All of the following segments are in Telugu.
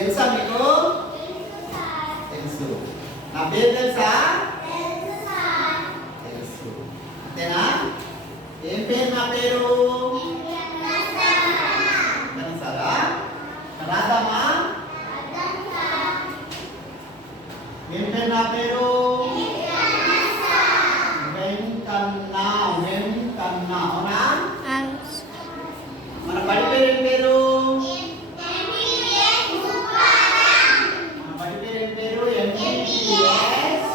తెలుసా మీకు? తెలుసు. నా పేరు తెలుసా? తెలుసు. అంతేనా? ఏం పేరు నా పేరు? కనసారా? రాదామా? ఏం పేరు నా పేరు? వెంకన్నా. వెంకన్నా. అవునా? మన బడి పేరు ఏం పేరు? మన బడి పేరు ఏం పేరు? ఎంపీపీఎస్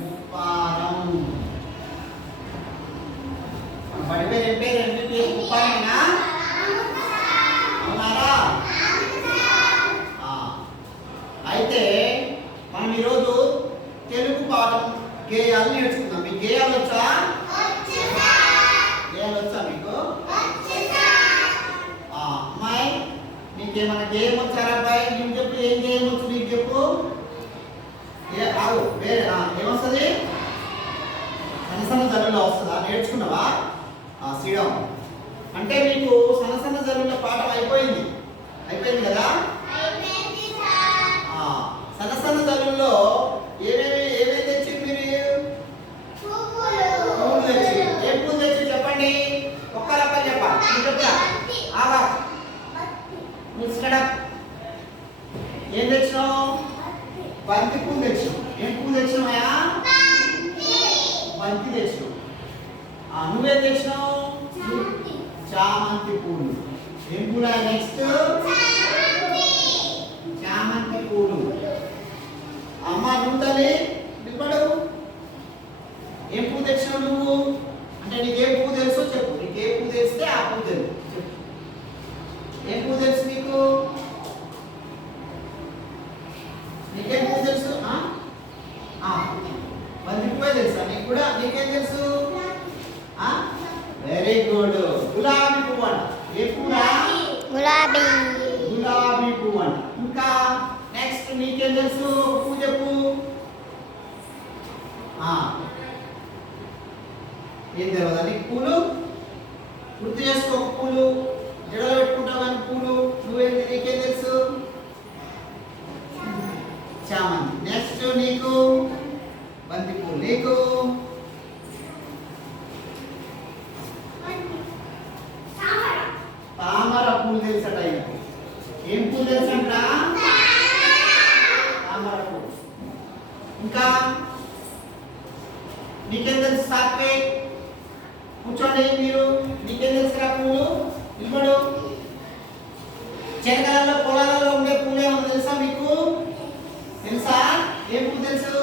ముప్పారం. మన బడి పేరు ఏం పేరు? ఎంపీపీఎస్ ముప్పారమేనా? అవునారా? అయితే మనం ఈరోజు తెలుగు పాఠం గేయాలు నేర్చుకుందాం. మీకు గేయాలు వచ్చా? గేయాలు వచ్చా మీకు? అమ్మాయి నీకేమన్నా గేయం వచ్చారా అబ్బాయి? నీకు చెప్పు, ఏం గేయం వచ్చు నీకు చెప్పు. వేరే ఏమొస్తుంది? సన్నసన్న జల్లులో వస్తుందా? నేర్చుకున్నావా? శ్రీరామ్ అంటే మీకు సన్నసన్న జల్లుల పాఠం అయిపోయింది కదా? సన్నసన్న జల్లుల్లో ఏమేమి తెచ్చింది మీరు? పూలు తెచ్చి. ఏం పూలు తెచ్చి చెప్పండి. ఒక్కరొక్కరు చెప్పాలి. చెప్తా. ఏం తెచ్చినావు? బంతి పూలు తెచ్చినావు. ఏం పూలు తెచ్చినావా? బంతి తెచ్చినావు. నువ్వేం తెచ్చినావు? చామంతి పూలు. ఏం పూలు? నెక్స్ట్ చామంతి పూలు. అమ్మ నువ్వు తల్లి నిలబడు. ఏం పువ్వు తెచ్చినావు నువ్వు? అంటే నీకేం పువ్వు తెలుసో చెప్పు. నీకేం పువ్వు తెలిస్తే ఆ పువ్వు తెలుసు చెప్పు. ఏం పువ్వు తెలుసు నీకు? నీకేం పువ్వు తెలుసు? బంతి పువ్వే తెలుసా నీకు కూడా? నీకేం తెలుసు? Very good. గులాబీ పువ్వు అంట. ఏ పువ్వురా? గులాబీ. గులాబీ పువ్వు అంట. ఇంకా నెక్స్ట్ నీకేం తెలుసు? పువ్వు చెప్పు. ఏం తెలియదా నీకు? పూలు గుర్తు చేసుకో. పూలు జడలో పెట్టుకుంటావు కానీ పూలు నువ్వేంటి? నీకేం తెలుసు? చామంతి. నెక్స్ట్ నీకు బంతి పూలు. నీకు తామర పూలు తెలుసట. ఏం పూలు తెలుసంట? తామర పూలు. ఇంకా నీకేం తెలుసు? సాత్విక్ కూర్చోండి మీరు. నీకేం తెలుసురా పూలు? నిలబడు. చెనకలలో పొలాలలో ఉండే పూలు ఏమన్నా తెలుసా మీకు? తెలుసా? ఏం పూలు తెలుసు?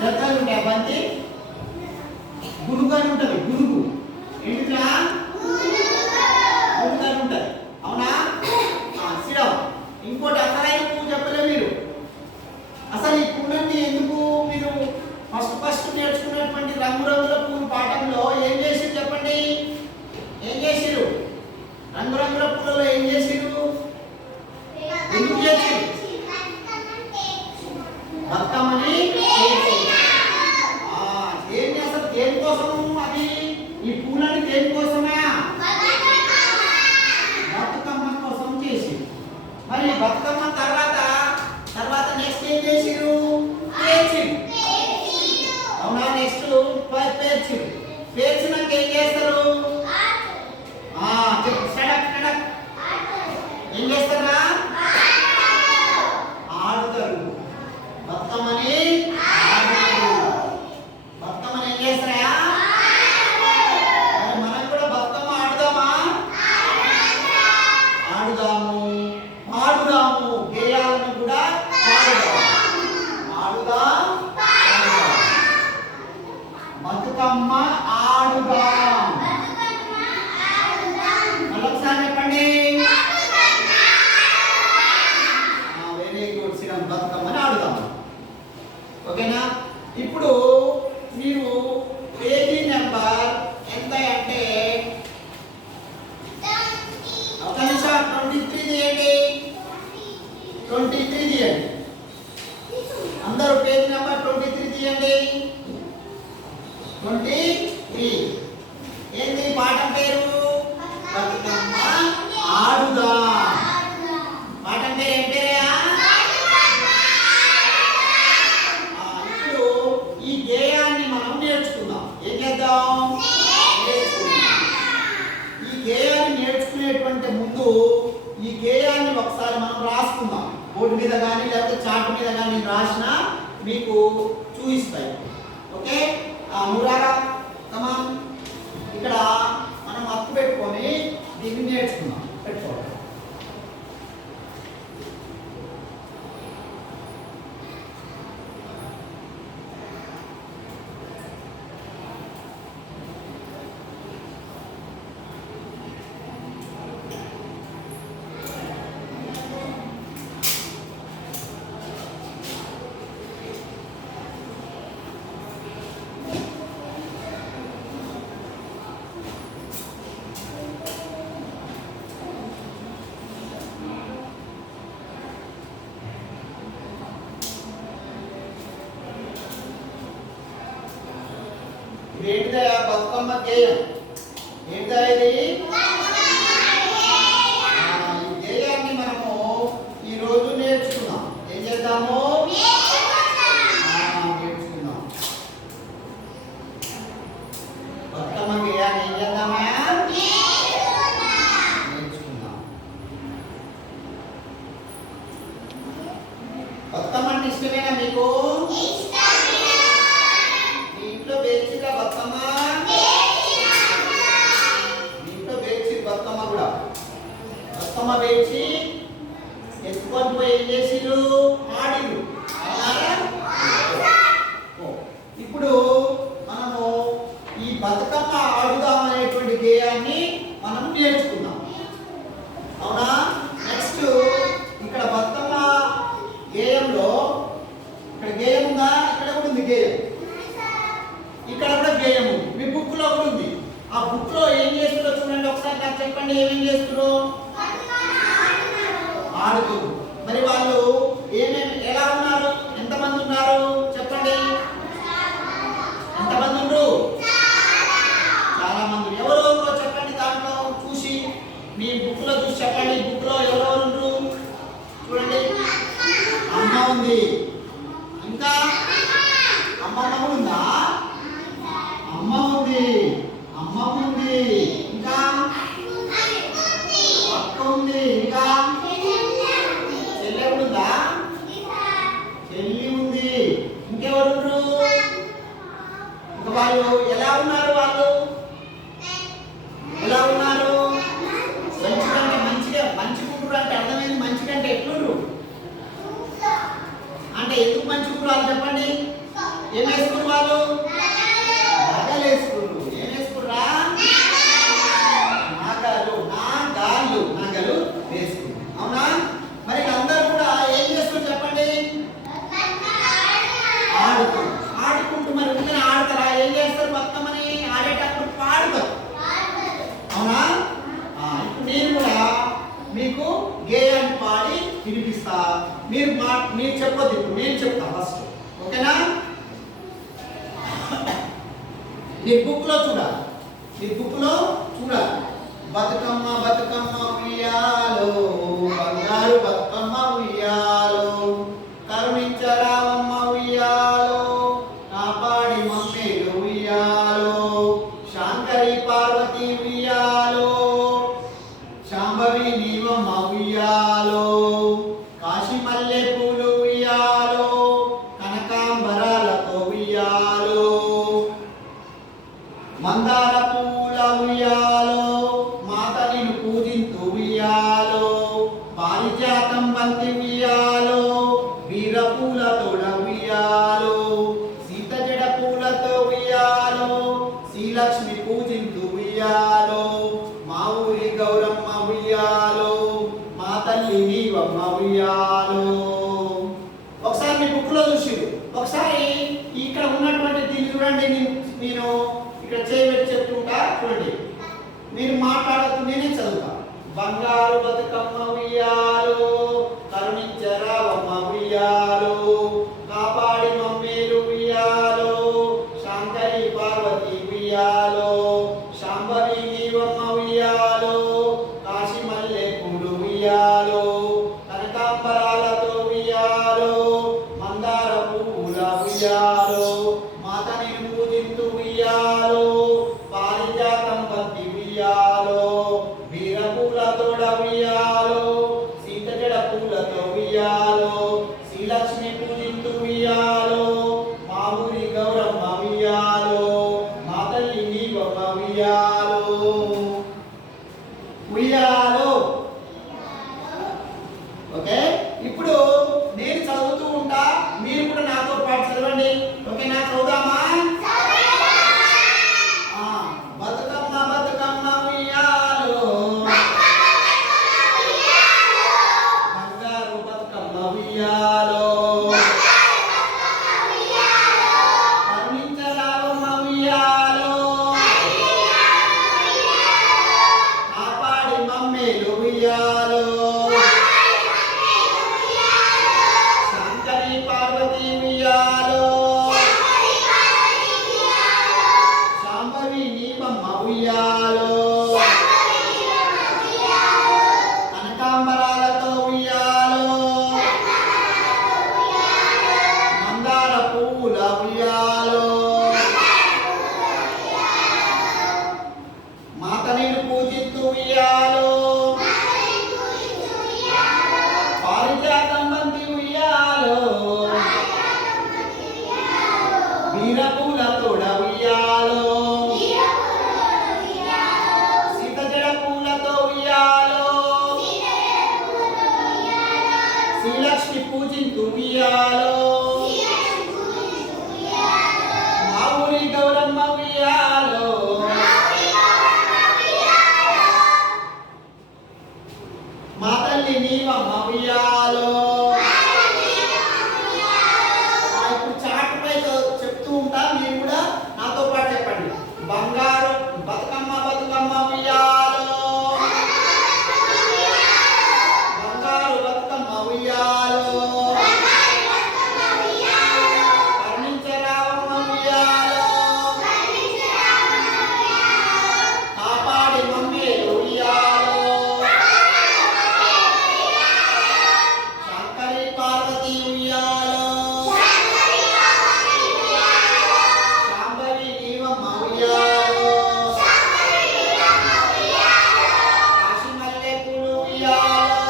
జతలు ఉంటాయి. బంతి గురుగు అని ఉంటుంది. గురుగు ఏంటిరా? గురుగు అని ఉంటుంది. అవునా? శ్రీరామ్ ఇంకోటి అసలైన పువ్వు చెప్పలే మీరు. అసలు ఈ పూలన్నీ ఎందుకు మీరు ఫస్ట్ నేర్చుకున్నటువంటి రంగురంగుల పూలు పాఠంలో ఏం చేసిరు చెప్పండి? ఏం చేసిరు? రంగురంగుల పూలలో ఏం చేసిరు? ఎందుకు చేసిరు? బతుకమ్మని ఏం చేస్తారు? దేనికోసము అది? ఈ పూలని దేనికోసమే? బతుకమ్మ కోసం చేసి. మరి బతుకమ్మ తర్వాత నెక్స్ట్ ఏం చేసిరు? పేర్చిరు. అవునా? నెక్స్ట్ పేర్చిరు. పేర్చినాక ఏం చేస్తారు? ఏం చేస్తారా? ఆడుతారు. బతుకమ్మని బతుకమ్మని ఏం చేస్తారా? మనం కూడా బతుకమ్మ ఆడుదామా? ఆడుదాము. ఆడుదాము. గేయాలను కూడా ఆడుదాం. బతుకమ్మ ఆడుదాం. మళ్ళొకసారి చెప్పండి. Very good Sriram. బతుకమ్మని ఆడుదాం. ఓకేనా? ఇప్పుడు మీరు పేజీ నెంబర్ ఎంత అంటే ఒక నిమిషం 23 తీయండి. 23 తీయండి. అందరూ పేజీ నెంబర్ 23 తీయండి. 23 ఏంది పాఠం పేరు? బతుకమ్మ ఆడుదాం. మీద కానీ లేకపోతే చార్ట్ మీద కానీ రాసినా మీకు చూపిస్తాయి. ఓకే, నూరారా కమాన్. ఇక్కడ మనం అప్పు పెట్టుకొని దీన్ని నేర్చుకున్నాం. పెట్టుకోవాలి. ఏంటిదా బతుకమ్మ గేయం? ఏంటిదా ఇది? ఈ గేయాన్ని మనము ఈరోజు నేర్చుకున్నాం. ఏం చేద్దాము? నేర్చుకుందాం. బతుకమ్మ గేయాన్ని ఏం చేద్దామా? నేర్చుకుందాం. బతుకమ్మ అంటే ఇష్టమేనా మీకు? బతుకమ్మ వేచి ఎత్తుకొని పోయి ఏం చేసిరు? ఆడిరు. ఇప్పుడు మనము ఈ బతుకమ్మ ఆడుదాం అనేటువంటి గేయాన్ని మనం నేర్చుకుందాం. అవునా? నెక్స్ట్ ఇక్కడ బతుకమ్మ గేయంలో ఇక్కడ గేయం ఉందా? ఇక్కడ కూడా ఉంది గేయం. ఇక్కడ కూడా గేయం ఉంది. మీ బుక్ లో కూడా ఉంది. ఆ బుక్ లో ఏం చేస్తుందో చూడండి ఒకసారి. నాకు చెప్పండి, ఏమేం చేస్తున్నారు? ఆడుతున్నారు. మరి వాళ్ళు ఎలా ఉన్నారు? ఎంతమంది ఉన్నారు చెప్పండి? ఎంతమంది ఉన్నారు? చాలా మంది. ఎవరెవరో చెప్పండి. దాంట్లో చూసి మీ బుక్ లో చూసి చెప్పండి. బుక్ లో ఎవరెవరు ఉన్నారు చూడండి. అమ్మ ఉంది. ఇంకా అమ్మమ్మ ఉందా? అమ్మ ఉంది. అమ్మమ్మ ఉంది. ఇంకా అక్క ఉంది. ఇంకా చెల్లి ఉందా? చెల్లి ఉంది. ఇంకెవరు? ఇంకా వాళ్ళు ఎలా ఉన్నారు? వాళ్ళు ఎలా ఉన్నారు? మంచిగా మంచిగుండ్రు అంటే అర్థమైంది. మంచి కంటే ఎట్లుండ్రు అంటే ఎందుకు మంచిగుండ్రు వాళ్ళు చెప్పండి. ఏం వేసుకున్నారు వాళ్ళు? నగలు వేసుకున్నారు. ఏం వేసుకుర్రా? నగలు వేసుకున్నారు. అవునా? మరి అందరూ కూడా ఏం చేస్తారు చెప్పండి? ఆడుకుంటూ. మరి ఊరికనే ఆడతారా? ఏం చేస్తారు? బతుకమ్మని ఆడేటప్పుడు పాడుతారు. అవునా? ఇప్పుడు నేను కూడా మీకు గేయాన్ని పాడి వినిపిస్తా. మీరు చెప్పొద్దు. ఇప్పుడు నేను చెప్తా ఫస్ట్. ఓకేనా? మీ బుక్ లో చూడాలి. బతుకమ్మ బతుకమ్మ ఉయ్యాలో, బంగారు బతుకమ్మ ఉయ్యాలో, కరుణించరావమ్మ ఉయ్యాలో, కాపాడి మమ్మేలు ఉయ్యాలో, శాంకరి పార్వతి ఉయ్యాలో, శాంభవి నీవమ్మ ఉయ్యాలో, కాశీ మల్లె పూలు ఉయ్యాలో, కనకాంబరాలతో ఉయ్యాలో, మందార పూల ఉయ్యాలో, మాత నిన్ను పూజింతు ఉయ్యాలో, పారిజాతం బంతి ఉయ్యాలో, వీర పూల తోడ ఉయ్యాలో, సీత జడ పూలతో ఉయ్యాలో, శ్రీలక్ష్మి పూజింతు ఉయ్యాలో, మా ఊరి గౌరమ్మ ఉయ్యాలో, మా తల్లి నీవమ్మ ఉయ్యాలో. ఒకసారి మీ బుక్ లో చూసి ఒకసారి ఇక్కడ ఉన్నటువంటి దీన్ని చూడండి. నేను ఇక్కడ చేయబెట్టి చెప్తుంటా చూడండి. మీరు మాట్లాడద్దు, నేనే చదువుతా. బంగారు బతుకమ్మ ఉయ్యాలో, కరుణించరావమ్మ ఉయ్యాలో, కాపాడి మమ్మేలు ఉయ్యాలో, శాంకరి పార్వతి ఉయ్యాలో, శాంభవి నీవమ్మ ఉయ్యాలో, కాశీ మల్లె పూలు ఉయ్యాలో, కనకాంబరాలతో ఉయ్యాలో, మందార పూల ఉయ్యాలో, మాత నిన్ను పూజింతు ఉయ్యాలో, పారిజాతం బంతి ఉయ్యాలో, వీర పూల తోడ ఉయ్యాలో, సీత జడ పూలతో ఉయ్యాలో, శ్రీలక్ష్మి పూజింతు ఉయ్యాలో మా ఊరి గౌరమ్మ ఉయ్యాలో మా తల్లి నీవమ్మ ఉయ్యాలో ఉయ్యాలో. ఓకే, ఇప్పుడు నేను చదువుతూ ఉంటా, మీరు కూడా నాతో పాటు చదవండి. ఓకేనా? చదువుదామా? బతుకమ్మ బతుకమ్మ ఉయ్యాలో బంగారు బతుకమ్మ ఉయ్యాలో కరుణించరావమ్మ ఉయ్యాలో కాపాడి మమ్మేలు ఉయ్యాలో శంకరి పార్వతి ఉయ్యాలో శాంభవి నీవమ్మ ఉయ్యాలో కనకాంబరాలతో ఉయ్యాలో మందార పువ్వుల ఉయ్యాలో మాత నేను పూజిస్తూ ఉయ్యాలో పారిజాతం బంతి ఉయ్యాలో వీరపూల తోడ ఉయ్యాలో సీతజడ పూలతో ఉయ్యాలో శ్రీలక్ష్మి పూజింతు ఉయ్యాలో మా ఊరి గౌరమ్మ ఉయ్యాలో మా తల్లి నీవమ్మ ఉయ్యాలో. ఇప్పుడు చాట్ పై చెప్తూ ఉంటా, మీరు కూడా నాతో పాటు చెప్పండి. బంగారు బతుకమ్మ బతుకమ్మ ఉయ్యాలో బంగారు బతుకమ్మ ఉయ్యాలో కరుణించరావమ్మ ఉయ్యాలో కాపాడి మమ్మేలు ఉయ్యాలో శంకరి పార్వతి ఉయ్యాలో శాంభవి నీవమ్మ ఉయ్యాలో కాశీ మల్లెపూలు ఉయ్యాలో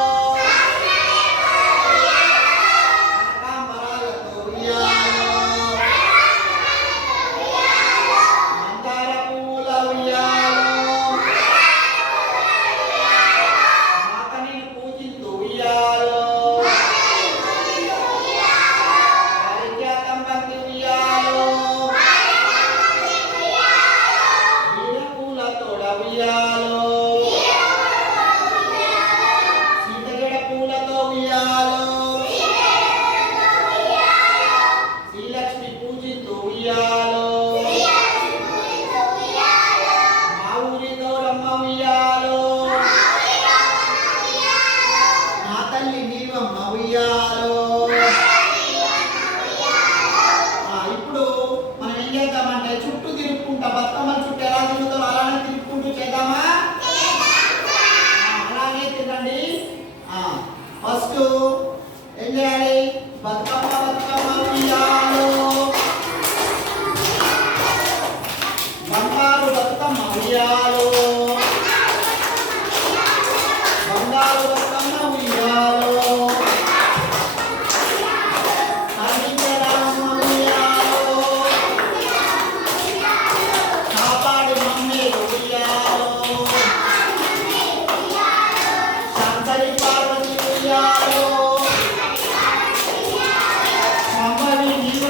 కనకాంబరాలతో ఉయ్యాలో మందార పువ్వుల ఉయ్యాలో మాతని పూజింతు ఉయ్యాలో పారిజాతం బంతి ఉయ్యాలో వీరపూల తోడ ఉయ్యాలో సీతజడ పూలతో ఉయ్యాలో శ్రీలక్ష్మి పూజింతు ఉయ్యాలో మా ఊరి గౌరమ్మ ఉయ్యాలో మా తల్లి నీవమ్మ ఉయ్యాలో. ఇప్పుడు మనం ఏం చేద్దామంటే చుట్టూ తిరుక్కుంటా, బతుకమ్మ చుట్టూ ఎలా తిరుగుతారో అలానే తిరుక్కుంటూ చేద్దామా? అలాగే తిరగండి. ఫస్ట్ ఏం చేయాలి? బతుకమ్మ బతుకమ్మ ఉయ్యాలో బంగారు బతుకమ్మ ఉయ్యాలో బంగారు బతుకమ్మ ఉయ్యాలో కరుణించరావమ్మ ఉయ్యాలో కాపాడి మమ్మేలు ఉయ్యాలో శంకరి పార్వతి ఉయ్యాలో శాంభవి నీవమ్మ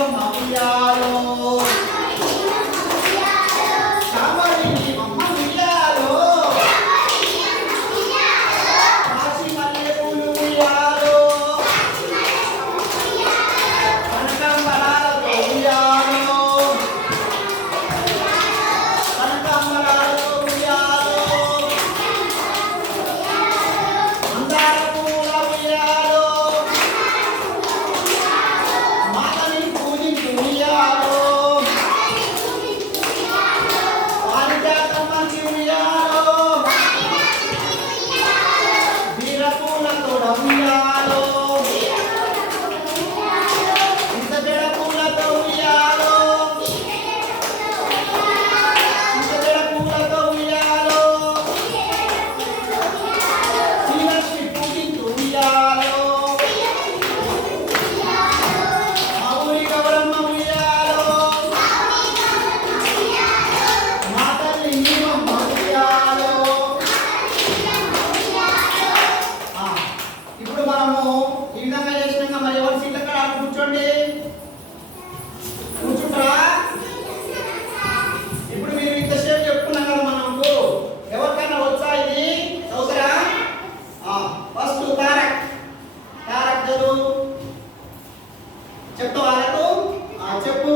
చెప్తా వాళ్ళకు చెప్పు.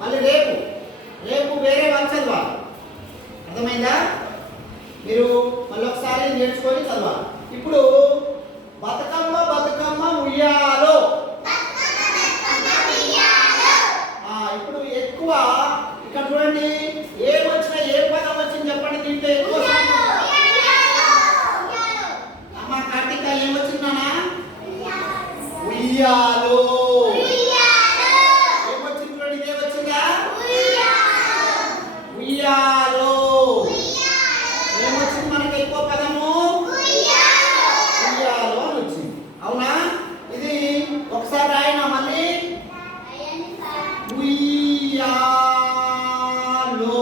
మళ్ళీ రేపు రేపు వేరే వాళ్ళు చదవాలి. అర్థమైందా? మీరు మళ్ళీ ఒకసారి నేర్చుకొని చదవాలి. ఇప్పుడు బతుకమ్మ బతుకమ్మ ఉయ్యాలో. ఇప్పుడు ఎక్కువ ఇక్కడ చూడండి, ఏం వచ్చినా ఏ పదం వచ్చింది చెప్పండి. దీంట్లో ఎక్కువ అమ్మ కార్తీక ఏం వచ్చిందనా? ఉయ్యాలో. ఉయ్యాలో ఏమొచ్చింది మనకి? ఎక్కువ పదము ఉయ్యాలో అని వచ్చింది. అవునా? ఇది ఒకసారి రాయినా మళ్ళీ ఉయ్యాలో.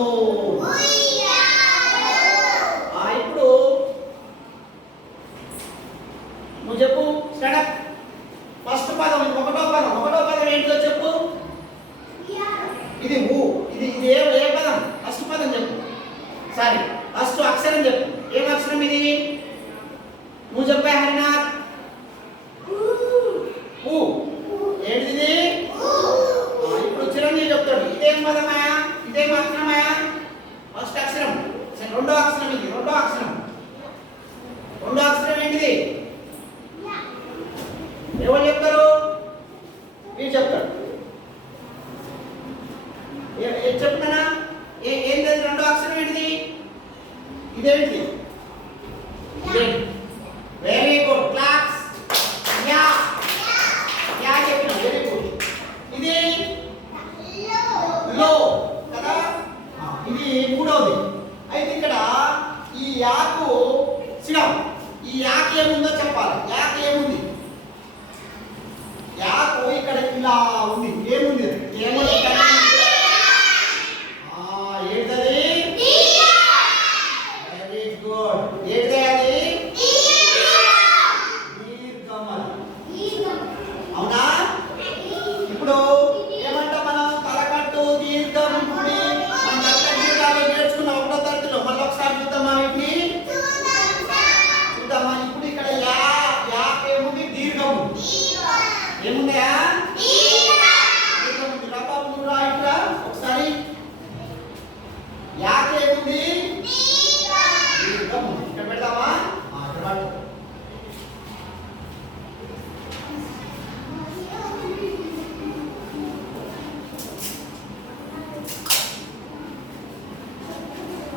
ఇప్పుడు నువ్వు చెప్పు. స్టార్ట్. ఫస్ట్ పదం ఒకటో పదం ఏంటో చెప్పు. ఇది ఊ. ఇది ఏ పదం? ఫస్ట్ పదం చెప్పు. సారీ, ఫస్ట్ అక్షరం చెప్పు. ఏం అక్షరం ఇది? నువ్వు చెప్పే హరినాథ్. ఊ. ఏంటిది? ఇప్పుడు చిరంజీవి చెప్తాడు. ఇదేం పదమాయా? ఇదేం అక్షరమాయా? ఫస్ట్ అక్షరం. రెండో అక్షరం ఇది. రెండో అక్షరం ఏంటిది? ఎవరు చెప్తారు? మీరు చెప్తారు. చెప్తానా? ఏంటి రెండో అక్షరం ఏంటిది? ఇదేంటిది? Very good. Claps. Yeah yeah చెప్పిన. Very good. ఇది లో కదా. ఇది మూడవది. అయితే ఇక్కడ ఈ యాకు సిడం. ఈ యాక్ ఏముందో చెప్పాలి. యాక్ ఏముంది? యాకు ఇక్కడ ఇలా ఉంది. ఏముంది? ఏముంది? ఏముందా? ఒకసారి యాకేముంది? ఇక్కడ పెడతామా?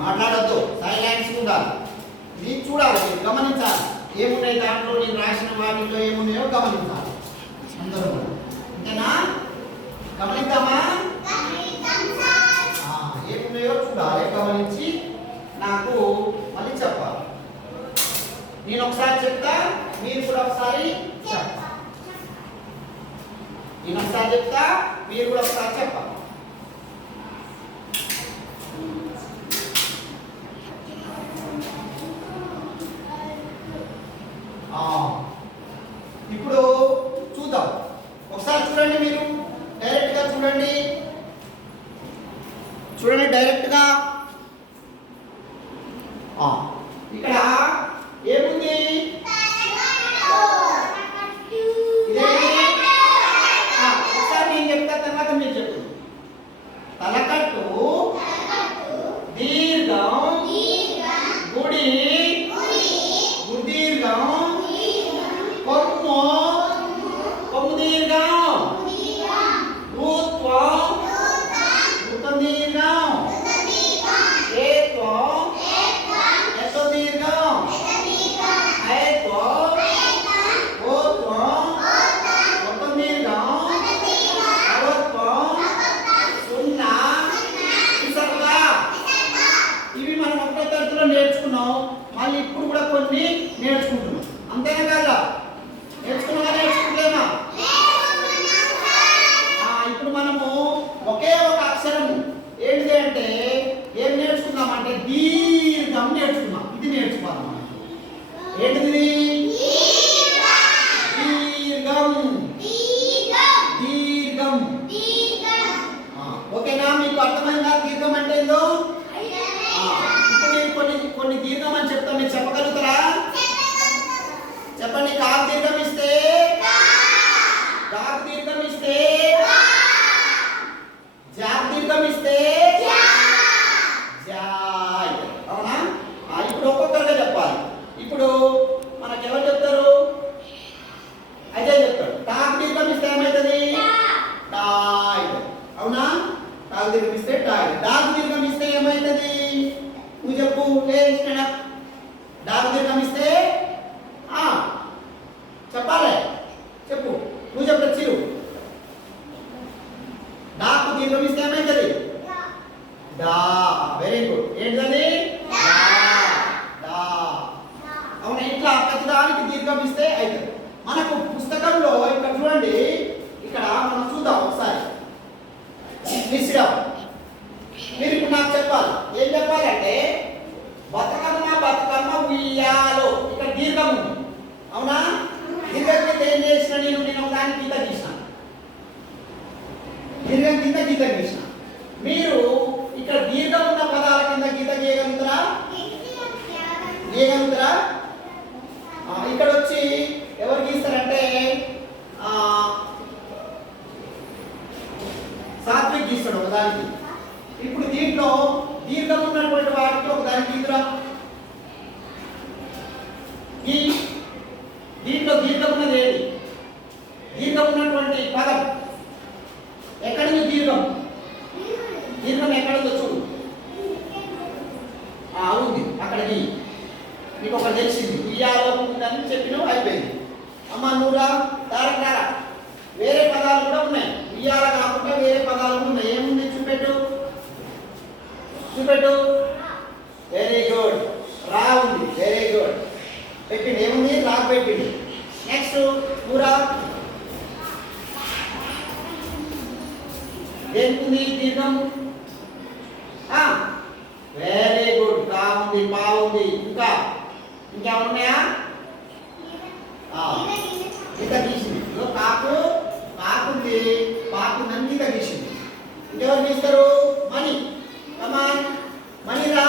మాట్లాడద్దు, సైలెన్స్ ఉండాలి. ఇది చూడాలి, గమనించాలి. ఏమున్నాయి దాంట్లో, నేను రాసిన వాటిలో ఏమున్నాయో గమనించాలి అందరూ. అంతేనా? గమనిద్దామా? ఏమున్నాయో చూడాలి, గమనించి నాకు మళ్ళీ చెప్పాలి. నేను ఒకసారి చెప్తా, మీరు కూడా ఒకసారి చెప్పాలి. నేను ఒకసారి చెప్తా, మీరు కూడా ఒకసారి చెప్పాలి. ఇప్పుడు చూద్దాం. ఒకసారి చూడండి, మీరు డైరెక్ట్ గా చూడండి. చూడండి డైరెక్ట్ గా. ఇక్కడ ఏముంది? కొన్ని నేర్చుకుంటున్నాం. అంతేనా కదా? నేర్చుకున్నామా నేర్చుకుంటలేమా? ఇప్పుడు మనము ఒకే ఒక అక్షరము ఏంటిది అంటే ఏం నేర్చుకుందామంటే దీర్ఘం నేర్చుకుందాం. ఇది నేర్చుకోవాలి మనం. ఏంటిది? దీర్ఘం. దీర్ఘం. ఓకేనా? మీకు అర్థమైందా దీర్ఘం అంటే ఏందో? ఇప్పుడు నేను కొన్ని దీర్ఘం అని చెప్తాను, మీరు చెప్పగలుగుతారా? చెప్పండి. కాకు దీర్ఘం ఇస్తే కాకు దీర్ఘం ఇస్తే జాక్ దీర్ఘం ఇస్తే జాయ్. అవునా? ఇప్పుడు ఒక్కొక్కరుగా చెప్పాలి. ఇప్పుడు మనకు ఎవరు చెప్తారు? అజయ్ చెప్తాడు. టాక్ దీర్ఘం ఇస్తే ఏమవుతుంది? టాయ్. అవునా? టాక్ దీర్ఘం ఇస్తే టాయ్. డాక్ దీర్ఘం ఇస్తే ఏమవుతుంది? నువ్వు చెప్పు. డాక్ దీర్ఘం ఇస్తే చెప్పాలి. చెప్పు. నువ్వు చెప్పు చిరు. డాకు దీర్ఘం ఇస్తే ఏమవుతుంది? డా. Very good. ఏంటది? డా. అవునా? ఇట్లా ప్రతిదానికి దీర్ఘం ఇస్తే అవుతుంది. మనకు పుస్తకంలో ఇక్కడ చూడండి, ఇక్కడ మనం చూద్దాం ఒకసారి. మీరు ఇప్పుడు నాకు చెప్పాలి. ఏం చెప్పాలంటే బతుకమ్మ బతుకమ్మ ఉయ్యాలో. ఇక్కడ దీర్ఘం ఉంది. అవునా? దీర్ఘం కింద ఏం చేసిన నేను దానికి గీత గీసిన. దీర్ఘం కింద గీత గీసిన. మీరు ఇక్కడ దీర్ఘం ఉన్న పదాల కింద గీత గీయగలుగుతారా? గీయగలుగుతారా? ఇక్కడ వచ్చి ఎవరు గీస్తారంటే సాత్విక్ గీస్తాడు ఒకదానికి. ఇప్పుడు దీంట్లో దీర్ఘం ఉన్నటువంటి వాటికి ఒకదానికి గీతురా. దీంట్లో దీర్ఘం ఉన్నది ఏది? దీర్ఘం ఉన్నటువంటి పదం ఎక్కడుంది? దీర్ఘం. దీర్ఘం ఎక్కడుందో చూడు. ఉంది అక్కడికి. మీకు ఒకటి తెలిసింది. ఉయ్యాలో ఉందని చెప్పినావు, అయిపోయింది. అమ్మ నూరా తారకారా. వేరే పదాలు కూడా ఉన్నాయి. ఉయ్యాల కాకుండా వేరే పదాలు ఉన్నాయి. ఏముంది? చూపెట్టు. చూపెట్టు. Very good. రా ఉంది. Very good. పెట్టింది. ఏముంది? రాక్ పెట్టింది. నెక్స్ట్ నూరా. దేనికి దీర్ఘం? Very good. కా ఉంది, పా ఉంది. ఇంకేమన్నా ఉన్నాయా? గీత గీసింది. కాకు కాకుంది, పాకు నన్ను గీత గీసింది. ఇంకెవరు గీస్తారు? మనీ. కమాన్. మనీ రా.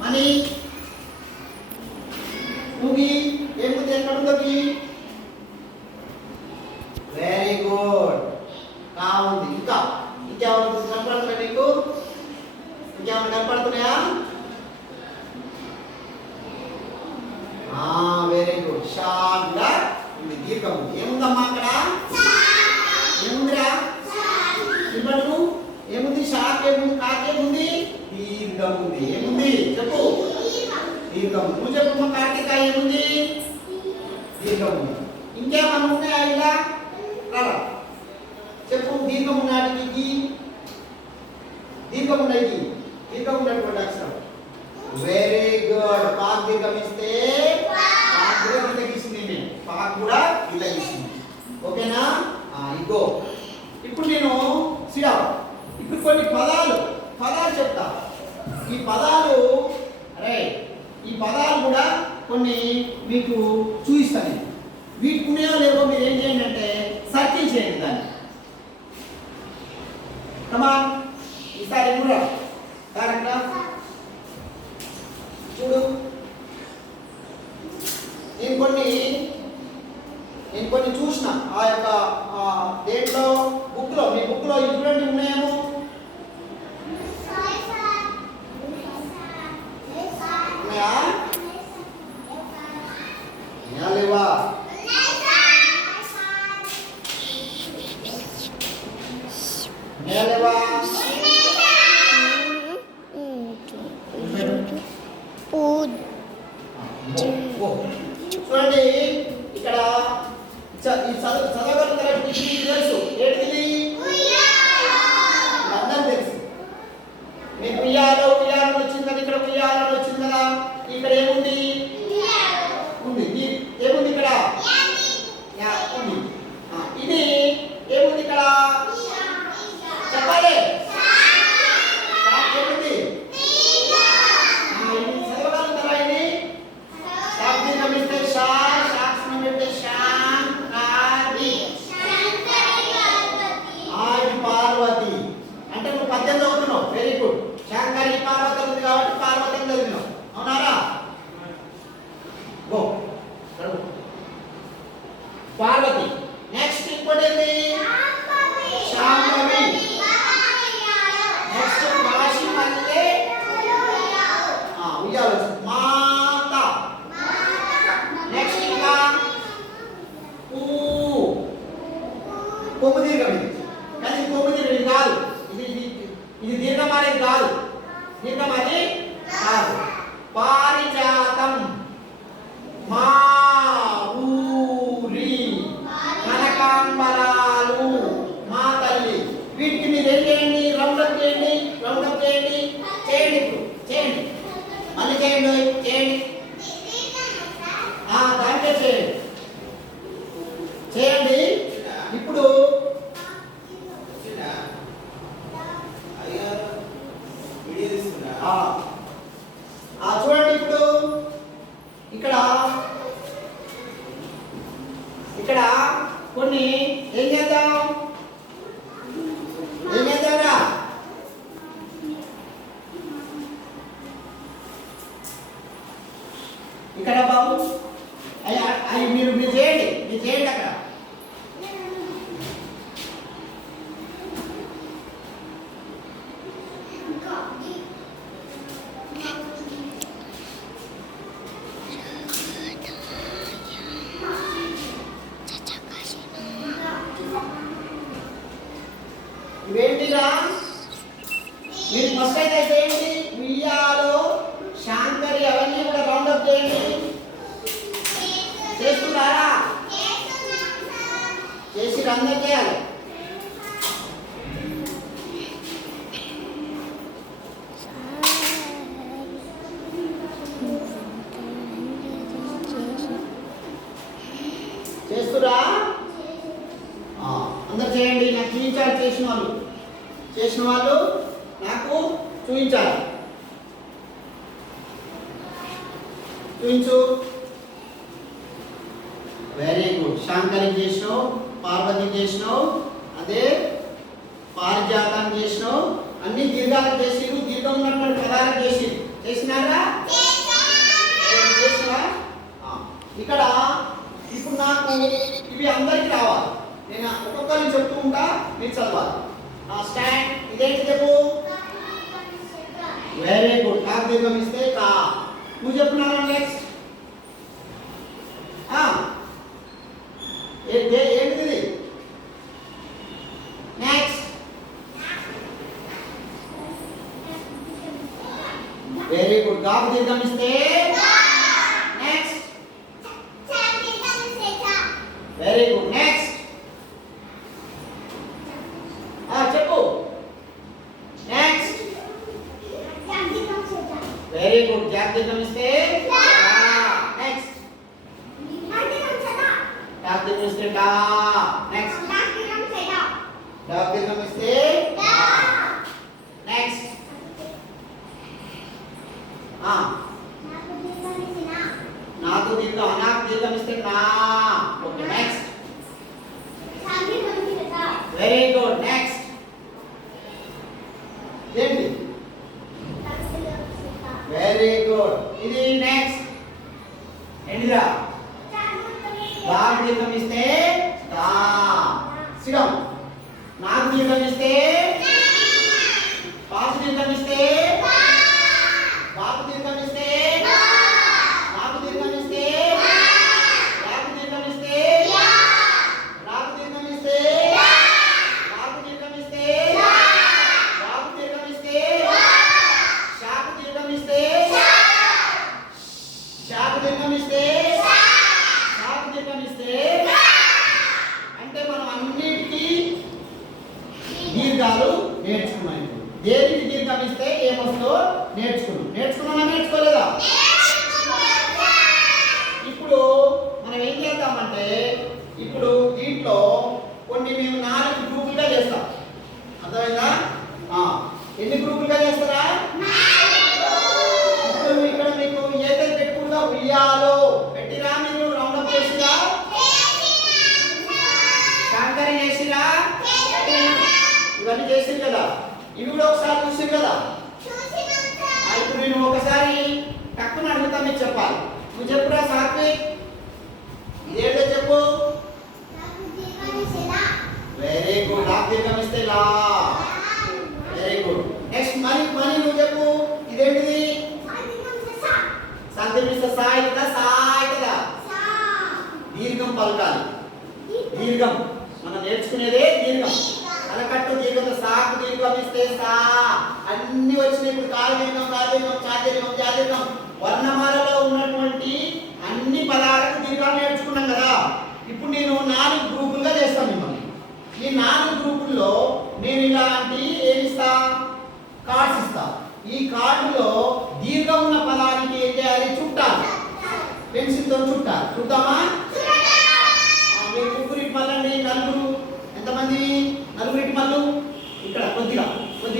మనీ. నువ్వు ఏముంది? ఎక్కడుందో గీ. Very good. కా ఉంది. ఇంకేమన్నా కనపడుతున్నాయి నీకు? ఇంకేమన్నా కనపడుతున్నాయా? Very good. షాగా ఉంది. దీర్ఘం ఉంది. ఏముందమ్మా అక్కడ? ఏముందిరా? ఇప్పుడు ఏముంది? షాక్ ఏముంది? కాకేముంది? దీర్ఘం ఉంది. ఏముంది? చెప్పు. దీర్ఘం. నువ్వు చెప్పమ్మా. కార్తీక ఏముంది? దీర్ఘం ఉంది. ఇంకేమన్నా ఉన్నాయా? ఇలా రారా చెప్పు. దీర్ఘం ఉన్నాటికి దీర్ఘం ఉన్నాయి. దీర్ఘం ఉన్నటువంటి అక్షరం. Very good. పాక్ దీర్ఘం ఇస్తే పాక్ కూడా గీత గీసింది. పాక్ కూడా గీత గీసింది. ఓకేనా? ఇగో ఇప్పుడు నేను ఇప్పుడు కొన్ని పదాలు చెప్తా. ఈ పదాలు ఈ పదాలు కూడా కొన్ని మీకు చూపిస్తాను. వీటికి ఉన్నాయో లేవో మీరు ఏం చేయండి అంటే సర్కిల్ చేయండి దాన్ని. కమాన్. ఈసారి కూడా కరెక్టా చూడు. నేను కొన్ని చూసిన ఆ యొక్క దేంట్లో బుక్లో, మీ బుక్లో ఇవి చూడండి ఉన్నాయేమో. ఉన్నాయా? లేవా? లేవా? చూడండి ఇక్కడ చదవగలుగుతారా? తెలుసు. ఏంటిది? అందరూ తెలుసు. మీకు ఉయ్యాలో వచ్చింది కదా. ఇక్కడ ఉయ్యాలో వచ్చింది కదా. ఇక్కడ ఏముంది? కొడుకుని ఏం చేద్దాం ఏం చేద్దాంరా ఇక్కడ బాబు అవి మీరు చేయండి అక్కడ ఇవేంటిరా మీరు ఫస్ట్ అయితే చేయండి ఉయ్యాలో శాంకరి అవన్నీ కూడా రౌండప్ చేయండి చేస్తున్నారా చేసి అందరూ చేయాలి చేస్తురా అందరు చేయండి నాకు చూపించాలి చేసిన వాళ్ళు నాకు చూపించాలి చూపించు వెరీ గుడ్ శాంకరి చేసినావు పార్వతి చేసినావు అదే పారిజాతాన్ని చేసినావు అన్ని దీర్ఘాలకు చేసి దీర్ఘం ఉన్నటువంటి పదాలకు చేసినారా చేసినా ఇక్కడ ఇప్పుడు నాకు ఇవి అందరికి రావాలి నేను ఒక్కొక్కరిని చెప్తూ ఉంటా మీరు చదవాలి స్టాండ్ ఇదేంటి చెప్పు వెరీ గుడ్ కాకు దీర్ఘం ఇస్తే కా నువ్వు చెప్తున్నాను నెక్స్ట్ ఏంటిది నెక్స్ట్ వెరీ గుడ్ కాకు దీర్ఘం ఇస్తే నెక్స్ట్ వెరీ గుడ్ నెక్స్ట్ చెప్పు నెక్స్ట్ వెరీ గుడ్ జాక్ దీర్ఘం ఇస్తే నెక్స్ట్ డాక్ దీర్ఘం ఇస్తే డా నెక్స్ట్ డాక్ దీర్ఘం ఇస్తే నెక్స్ట్ నాకు దీర్ఘం ఇస్తే నా okay next very good next ఏంటి వెరీ గుడ్ ఇది నెక్స్ట్ ఏంటిరా డాక్ దీర్ఘం ఇస్తే దా సిగం నాకు దీర్ఘం ఇస్తే పాసు దీర్ఘం ఇస్తే బాపు దీర్ఘం ఇస్తే నాకు దీర్ఘం ఇస్తే నాకు దీర్ఘం ఇస్తే నాకు దీర్ఘం ఇస్తే నాకు దీర్ఘం ఇస్తే బాపు దీర్ఘం ఇస్తే షాకు దీర్ఘం ఇస్తే షాకు దీర్ఘం ఇస్తే షాకు దీర్ఘం ఇస్తే అంటే మనం అన్నిటికీ దీర్ఘాలు నేర్చుకున్నాం. దేనికి దీర్ఘం ఇస్తే ఏమొస్తుందో నేర్చుకున్నామా నేర్చుకోలేదా? ఇప్పుడు మనం ఏం చేద్దామంటే ఇప్పుడు దీంట్లో కొన్ని మేము 4 గ్రూపులుగా చేస్తాం. అర్థమైందా? ఎన్ని గ్రూపులుగా చేస్తారా? ఇప్పుడు ఇక్కడ మీకు ఏదైతే పెట్టుకుందా ఉయ్యాలో పెట్టిరా, మీరు రౌండప్ చేసిరా, శాంకరి చేసిరా, ఇవన్నీ చేసిరు కదా, ఇవి కూడా ఒకసారి చూసిరు కదా. ఇప్పుడు నేను ఒకసారి టక్కున అడుగుతా, మీకు చెప్పాలి. నువ్వు చెప్పురా సాత్విక్, ఇదేంటో చెప్పు. Very good. లా దీర్ఘం ఇస్తే లా. Very good. నెక్స్ట్ మనీ నువ్వు చెప్పు, ఇదేంటిది? సంధిమిస్తే సాయి కదా, సాయి కదా. దీర్ఘం పలకాలి. దీర్ఘం మనం నేర్చుకునేదే దీర్ఘం. అలకట్టు దీర్ఘం, సాకు దీర్ఘం ఇస్తే సా. అన్ని వచ్చినాయి. ఇప్పుడు కాలు దీర్ఘం, చా దీర్ఘం, జా దీర్ఘం. వర్ణమాలలో ఉన్నటువంటి అన్ని పదాలకు దీర్ఘాలు నేర్చుకున్నాం కదా. ఇప్పుడు నేను 4 గ్రూపులుగా చేస్తాను మిమ్మల్ని. ఈ 4 గ్రూపుల్లో నేను ఇలాంటి ఏమిస్తా, కార్డ్స్ ఇస్తా. ఈ కార్డులో దీర్ఘం ఉన్న పదానికి ఏం చేయాలి? చుట్టాలి. పెన్సిల్తో చుట్టాలి. చూద్దామా? మీరు ముగ్గురు ఇటు మళ్ళండి. నలుగురు ఎంతమంది? నలుగురు ఇటు మళ్ళు. ఇక్కడ కొద్దిగా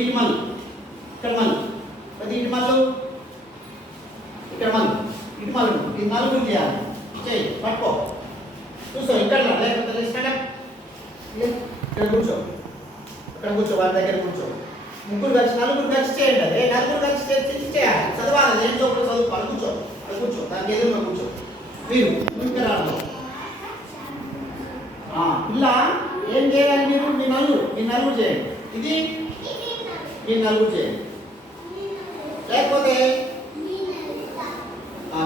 ఇటు మళ్ళు, ఇక్కడ మళ్ళు, కొద్ది ఇటు మళ్ళు, ఇక్కడ మళ్ళు, ఇటు మళ్ళు. ఈ నలుగురు చేయాలి. చేయి పట్టుకో. చూస్తావు ఇక్కడ లేకపోతే ఇక్కడ కూర్చో, ఇక్కడ కూర్చో, వాళ్ళ దగ్గర కూర్చో. ముగ్గురు కలిసి నలుగురు కలిసి చేయండి. అదే నలుగురు కలిసి చేయాలి. చదవాలి. ఏం చదువు చదువుకోవాలి. కూర్చో, అక్కడ కూర్చో, దానికి ఎదురుగా కూర్చో. మీరు ఇక్కడ రాదు. ఇలా ఏం చేయాలి? మీరు మీ నలుగురు చేయండి. ఇది మీ నలుగురు చేయండి. లేకపోతే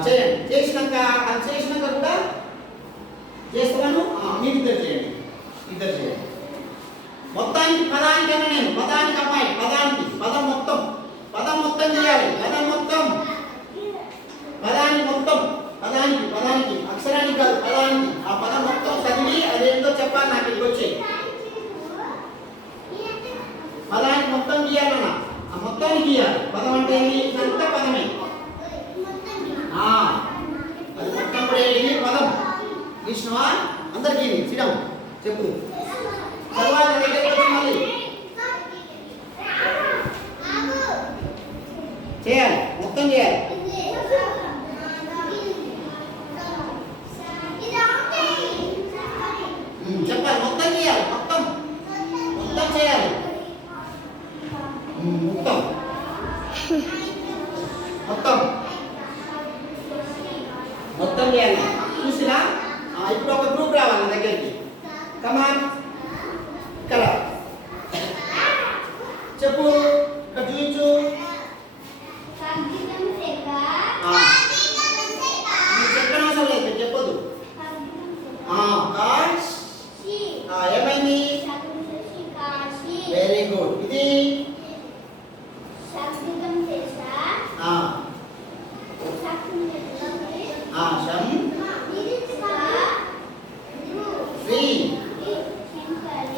చేయండి. చేసినాక అది చేసినాక కూడా చేస్తాను. మీరు ఇద్దరు చేయండి. ఇద్దరు చేయండి. మొత్తానికి పదానికన్నా నేను పదానికి అమ్మాయి పదానికి పదం మొత్తం చేయాలి. పదానికి అక్షరానికి కాదు, పదానికి. ఆ పదం మొత్తం చదివి అదేంటో చెప్పాలి. నాకు ఇక్కడికి వచ్చాయి. పదానికి మొత్తం గీయాలన్నా ఆ మొత్తానికి గీయాలి. పదం అంటే ఇదంతా పదమే. అది మొత్తం కూడా ఏంటి? పదం. విష్ణువా అందరికీ సిడం చెప్పు. తర్వాత మళ్ళీ చేయాలి. మొత్తం చేయాలి. చెప్పాలి. మొత్తం చేయాలి. మొత్తం చేయాలి. మొత్తం చేయాలి. చూసినా? ఇప్పుడు ఒక గ్రూప్ రావాలి నా దగ్గరికి. కమాన్ ఇక్కడ చెప్పు. ఇక్కడ చూపించు. చెప్పనవసరం లేదు, చెప్పొద్దు. ఏమైంది? Very good. ఇది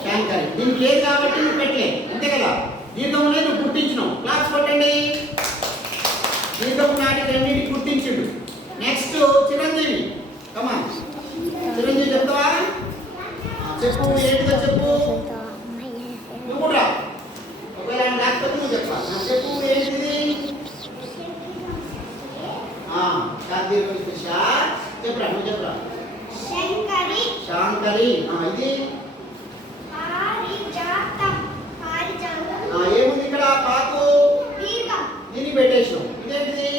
శంకరి. దీనికి లేదు కాబట్టి నువ్వు పెట్టలే, అంతే కదా? దీర్ఘంలో నువ్వు గుర్తించినావు. క్లాస్ కొట్టండి. దీర్ఘం నాటి రెండింటికి గుర్తించిండు. నెక్స్ట్ చిరంజీవి. కమాన్ చిరంజీవి చెప్తావా? చెప్పు. ఏంటిదో చెప్పు. నువ్వు కూడా ఒకవేళ ఆయన లేకపోతే నువ్వు చెప్పాలి. చెప్పు ఏంటిది? చెప్పురా, నువ్వు చెప్పురా. శాంకరి. ఇది ఏముంది ఇక్కడ? పాకు దీన్ని పెట్టేసినాం. ఇదేంటిది?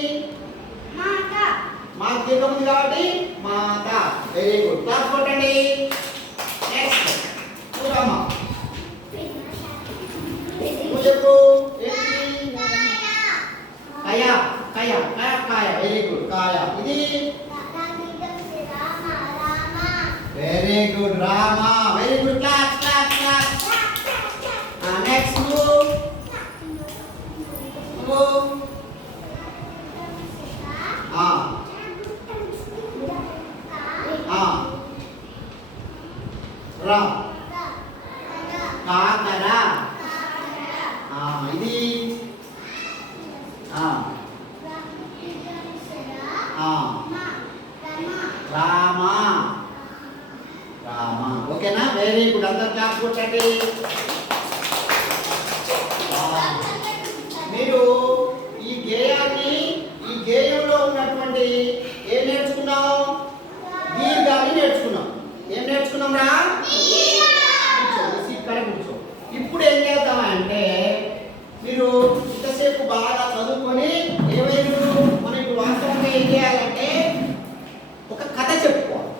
మాకు దీర్ఘం ఉంది కాబట్టి మాత. Very good. క్లాస్ కొట్టండి. నెక్స్ట్ చూడమ్మా. నువ్వు చెప్పు. కాయ. Very good. కాయ. ఇది very good. Rama. Very good. Class. Next రా. కాకర. ఇది రామ. ఓకేనా? Very good. అందరు క్లాస్ కొట్టండి. మీరు ఈ గేయంలో ఉన్నటువంటి ఏం నేర్చుకున్నావు? దీర్ఘాన్ని నేర్చుకున్నాం. ఏం నేర్చుకున్నాం రా? కూర్చో. ఇప్పుడు ఏం చేద్దామా అంటే మీరు ఇంతసేపు బాగా చదువుకొని ఏమైనా మనకి వాస్తవంగా ఏం చేయాలంటే ఒక కథ చెప్పుకోవాలి.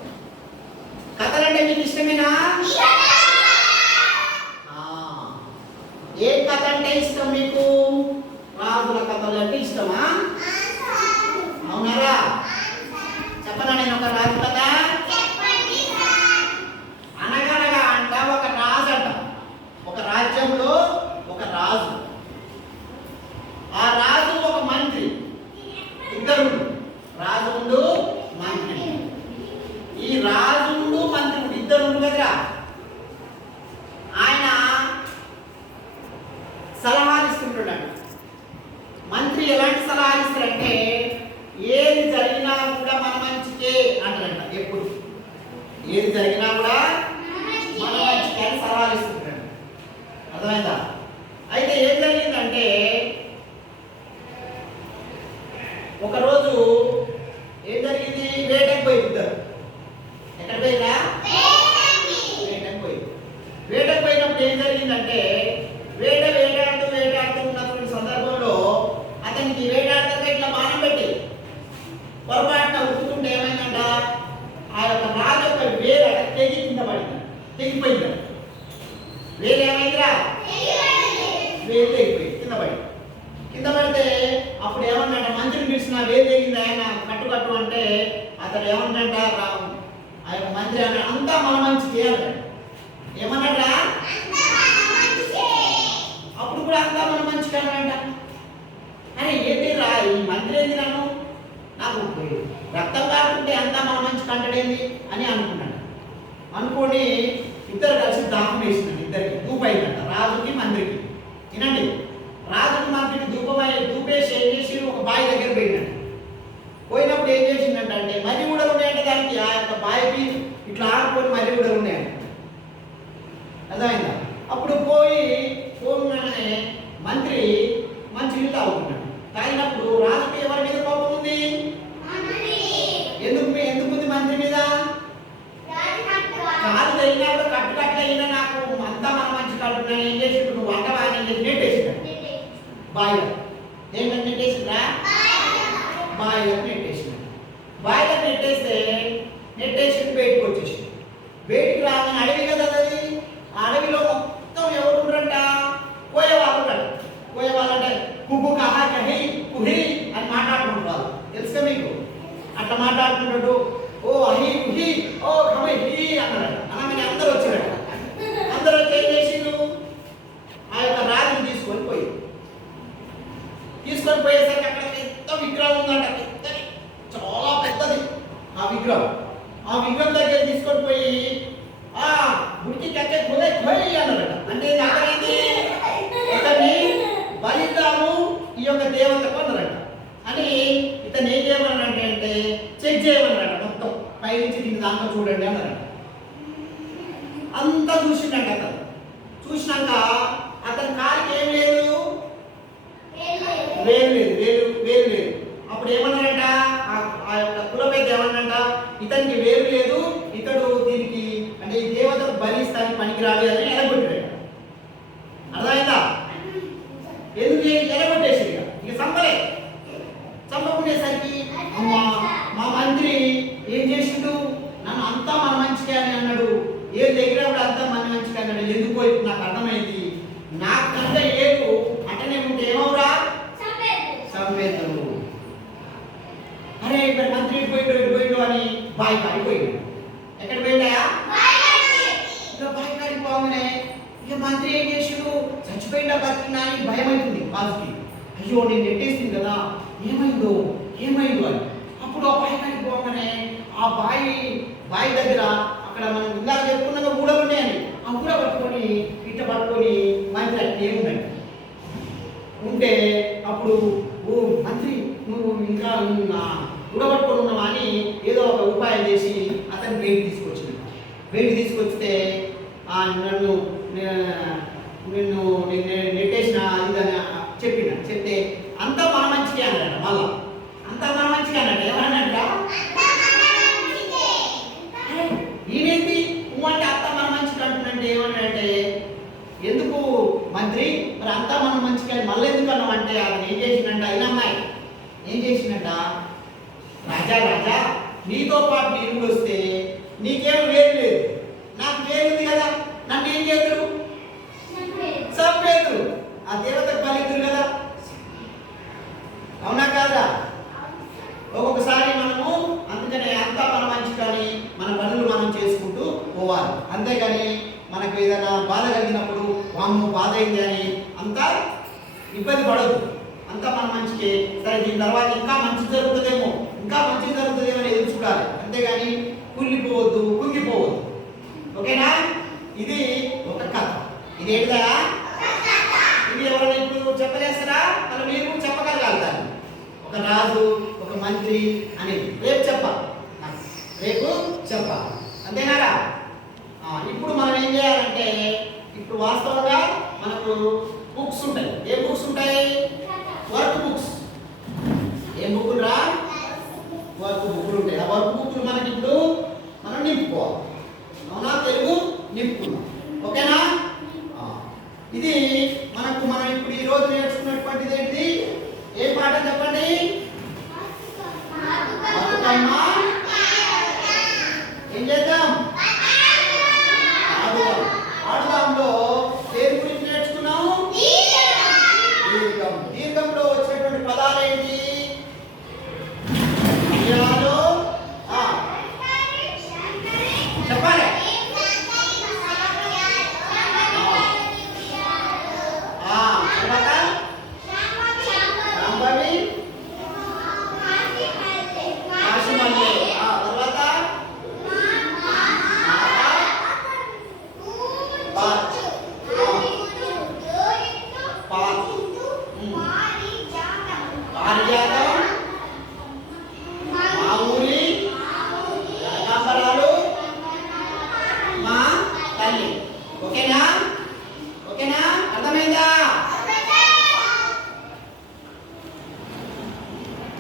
కథలంటే మీకు ఇష్టమేనా? ఏ కథ అంటే ఇష్టం మీకు? రాజుల కథలు అంటే ఇష్టమా? అవునారా? చెప్పనా నేను ఒక రాజు కథ? అనగనగా అంట ఒక రాజు అంట. ఒక రాజ్యంలో ఒక రాజు. ఆ రాజు ఒక మంత్రి. ఇద్దరు. రాజు ఉండు, మంత్రి. ఈ రాజు ఉండు, మంత్రి ఉండు, ఇద్దరు ఉండు కదరా. ఆయన సలహాలు ఇస్తుంటాడు. మంత్రి ఎలాంటి సలహాలు ఇస్తారంటే ఏది జరిగినా కూడా మన మంచికే అంటారంట. ఎప్పుడు ఏది జరిగినా కూడా మన మంచికే అని సలహాలు ఇస్తుంటాడు. అర్థమైందా? అయితే ఏం జరిగిందంటే ఒకరోజు ఏం జరిగింది? వేటకు పోయి ఇద్దరు. ఎక్కడ పోయిరా? వేటకు పోయి. తెగిపోయింది. వేలు ఏమైందిరా? వేలు తెగిపోయింది, కింద పడితే అప్పుడు ఏమన్నాడు మంత్రిని పిలిచిన వేలు తెగింది ఆయన కట్టు అంటే అతడు ఏమన్నాడంట ఆ యొక్క మంత్రి అన్నాడు అంతా మన మంచి చేయాలి. ఏమన్నాడా? అప్పుడు కూడా అంతా మన మంచి కావాలంట. అరే ఏంటి రా ఈ మంత్రి ఏంది నన్ను నాకు రక్తం కాకుంటే అంతా మన మంచి కంటడేంది అని అనుకున్నాడు. అనుకోని ఇద్దరు కలిసి దాపం వేసినాడు. ఇద్దరికి దూపైందంట, రాజుకి మంత్రికి. వినండి, రాజుకి మంత్రికి దూపేసి ఏం చేసి ఒక బావి దగ్గర పోయినాడు. పోయినప్పుడు ఏం చేసిందంట అంటే మర్రి కూడా ఉన్నాయంటే దానికి ఆ యొక్క బావికి ఇట్లా ఆడుకొని మర్రి కూడా ఉన్నాయంట. అర్థమైందా? అప్పుడు పోగానే మంత్రి మంచి నీళ్ళు తాగుతున్నాడు. తాగినప్పుడు రాజుకి ఎవరి మీద కోపం ఉంది? ఎందుకు ఉంది మంత్రి మీద? కాలు తగినప్పుడు కట్లయినా నాకు అంతా మన మంచి కట్టున్నాను. ఏం చేసిండు? నువ్వు వంట బాగా నెట్టేసినాడు బాయిలో. దేంట్లో నెట్టేసిండ్రా? బాయిలో నెట్టేసినాడు. బాయిలో నెట్టేసి బయటకు వచ్చేసి బయటికి రాగానే అడవి కదా అది. ఆ అడవిలో మొత్తం ఎవరు ఉండరంట? పోయేవాళ్ళంటే కుక్కు కహా కహి కుహి అని మాట్లాడుకుంటారు. తెలుసుగా మీకు? అట్లా మాట్లాడుకుంటాడు. ఓ అహి కుహి ఓ కమి హి అన్నారట. అనగానే అందరూ వచ్చారట. అందరూ వచ్చి ఏం చేసిండు? ఆ యొక్క రాజుని తీసుకొని పోయేసరికి అక్కడ పెద్ద విగ్రహం ఉందంట. పెద్దది, చాలా పెద్దది ఆ విగ్రహం. ఆ విగ్రహం దగ్గర తీసుకొని పోయి గుడికి కట్టే కొయ్యి అన్నారట. అంటే అక్కడైంది ఇతన్ని బలిద్దాము ఈ యొక్క దేవతకు అన్నారట. అని ఇతను ఏం చేయమన్నారంటే అంటే చెక్ చేయమన్నారట. మొత్తం పైనుంచి దీని దాంట్లో చూడండి అన్నారట. అంతా చూసిండట. అతను చూసినాక అతని కాలికి ఏం లేదు, వేలు లేదు. అప్పుడు ఏమన్నారంట ఆ యొక్క కుల పెద్ద ఏమన్నారంట ఇతనికి వేలు లేదు, ఇతడు దీనికి అంటే ఈ దేవతకు బలిస్తానికి పనికిరాడు అని ఎలగొట్టాడు. అర్థమైందా? ఎందుకు ఎలగొట్టేసి ఇక చంపకుండేసరికి మా మంత్రి ఏం చేసిండు? నన్ను అంతా మన మంచిగా అని అన్నాడు. ఏ దగ్గర కూడా అంతా మన మంచిగా అన్నాడు. ఎందుకో ఇప్పుడు నాకు అర్థమైంది. నాకు కనుక ఏకు అట్టనే ఉంటే ఏమవురా? చంపేద్దు. అరే ఇక్కడ మంత్రి పోయిండు అని బావి కాడిపోయాడు. ఎక్కడ పోయిందా? ఇక బావి కాడికి పోగానే ఇక మంత్రి ఏం చేసాడు? చచ్చిపోయిందా బతికినా అని భయం అవుతుంది రాజుకి. అయ్యో నేను నెట్టేసింది కదా, ఏమైందో అని. అప్పుడు ఆ బావి కాడికి పోగానే ఆ బావి దగ్గర అక్కడ మనం ఇందాక చెప్పుకున్నాక ఊడలు ఉన్నాయని ఆ ఊడ పట్టుకొని మంత్రి అట్లా ఏముందండి ఉంటే అప్పుడు ఓ మంత్రి నువ్వు ఇంకా ఊడబట్టుకొని ఉన్నావా అని ఏదో ఒక ఉపాయం చేసి అతన్ని బయటికి తీసుకొస్తే నిన్ను నెట్టేసిన ఇదని చెప్తే అంతా మన మంచిగా అన్నాడు. మళ్ళా అంతా మన మంచిగా అన్నాడు. ఏమన్నాడ? ఈయనేంటి అంటే అంతా మన మంచిగా అంటున్నంటే ఏమన్నాడంటే ఎందుకు మంత్రి మరి అంతా మనం మంచిగా మళ్ళీ ఎందుకు అన్నాం అంటే అతను ఏం చేసిందంట అయినమ్మాయి ఏం చేసిందంట రాజా నీతో పాటు నేను వస్తే నీకేం వేరు లేదు, నాకు వేరుంది కదా, నన్ను ఏం చేతురు? చంపేతురు. ఆ దేవతకు బలితురు కదా, అవునా కాదా? ఒక్కొక్కసారి మనము అందుకనే అంతా మన మంచి కానీ మన పనులు మనం చేసుకుంటూ పోవాలి. అంతేగాని మనకు ఏదైనా బాధ కలిగినప్పుడు వాము బాధ అయింది అని అంతా ఇబ్బంది పడదు. అంతా మన మంచికి సరే దీని తర్వాత ఇంకా మంచి జరుగుతుందేమో అని ఎదురు చూడాలి. అంతేగాని కుళ్ళిపోవద్దు, కుంగిపోవద్దు. ఓకేనా? ఇది ఒక కథ. ఇది ఏంటిదా? ఇది ఎవరైనా ఇప్పుడు చెప్పలేస్తారా? మరి మీరు కూడా చెప్పగలగాలి దాన్ని. ఒక రాజు, ఒక మంత్రి అని రేపు చెప్పాలి. అంతేనారా? ఇప్పుడు మనం ఏం చేయాలంటే ఇప్పుడు వాస్తవంగా మనకు బుక్స్ ఉంటాయి. ఏ బుక్స్ ఉంటాయి? Work books. ఏం బుక్కులు రా? వర్క్ బుక్లు ఉంటాయి. ఆ వర్క్